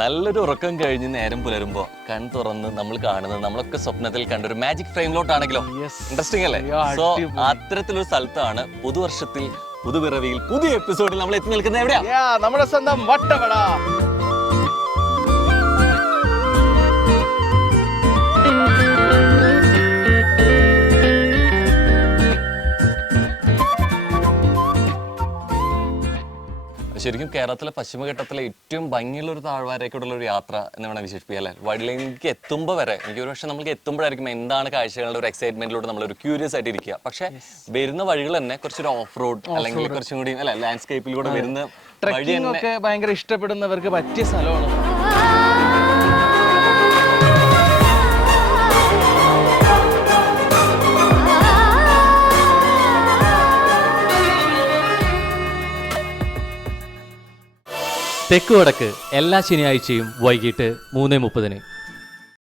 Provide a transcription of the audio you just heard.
നല്ലൊരു ഉറക്കം കഴിഞ്ഞ് നേരം പുലരുമ്പോ കൺ തുറന്ന് നമ്മൾ കാണുന്നത് നമ്മളൊക്കെ സ്വപ്നത്തിൽ കണ്ട ഒരു മാജിക് ഫ്രെയിമിലോട്ടാണെങ്കിലോ ഇൻട്രസ്റ്റിംഗ് അല്ലേ? സോ അത്തരത്തിലൊരു സ്ഥലത്താണ് പുതുവർഷത്തിൽ പുതുപിറവിയിൽ പുതിയ എപ്പിസോഡിൽ നമ്മൾ എത്തി നിൽക്കുന്നത്. എവിടെയാ? നമ്മുടെ സ്വന്തം വട്ടവട. ശരിക്കും കേരളത്തിലെ പശ്ചിമഘട്ടത്തിലെ ഏറ്റവും ഭംഗിയുള്ള ഒരു താഴ്വാരേക്കൂടുള്ള ഒരു യാത്ര എന്ന് വേണം വിശേഷിപ്പിക്കുക അല്ലേ? വഴിയിലേക്ക് എത്തുമ്പോൾ വരെ എനിക്ക് ഒരു പക്ഷേ നമുക്ക് എത്തുമ്പോഴായിരിക്കും എന്താണ് കാഴ്ചകളുടെ ഒരു എക്സൈറ്റ്മെന്റിലൂടെ നമ്മളൊരു ക്യൂരിയസ് ആയിട്ട് ഇരിക്കുക. പക്ഷെ വരുന്ന വഴികൾ തന്നെ കുറച്ചൊരു ഓഫ് റോഡ് അല്ലെങ്കിൽ കുറച്ചും കൂടി അല്ല ലാൻഡ്സ്കേപ്പിലൂടെ വരുന്ന ട്രെക്കിംഗ് ഒക്കെ ഭയങ്കര ഇഷ്ടപ്പെടുന്നവർക്ക് പറ്റിയ സ്ഥലമാണ്. തെക്ക് വടക്ക് എല്ലാ ശനിയാഴ്ചയും വൈകിട്ട് 3:30.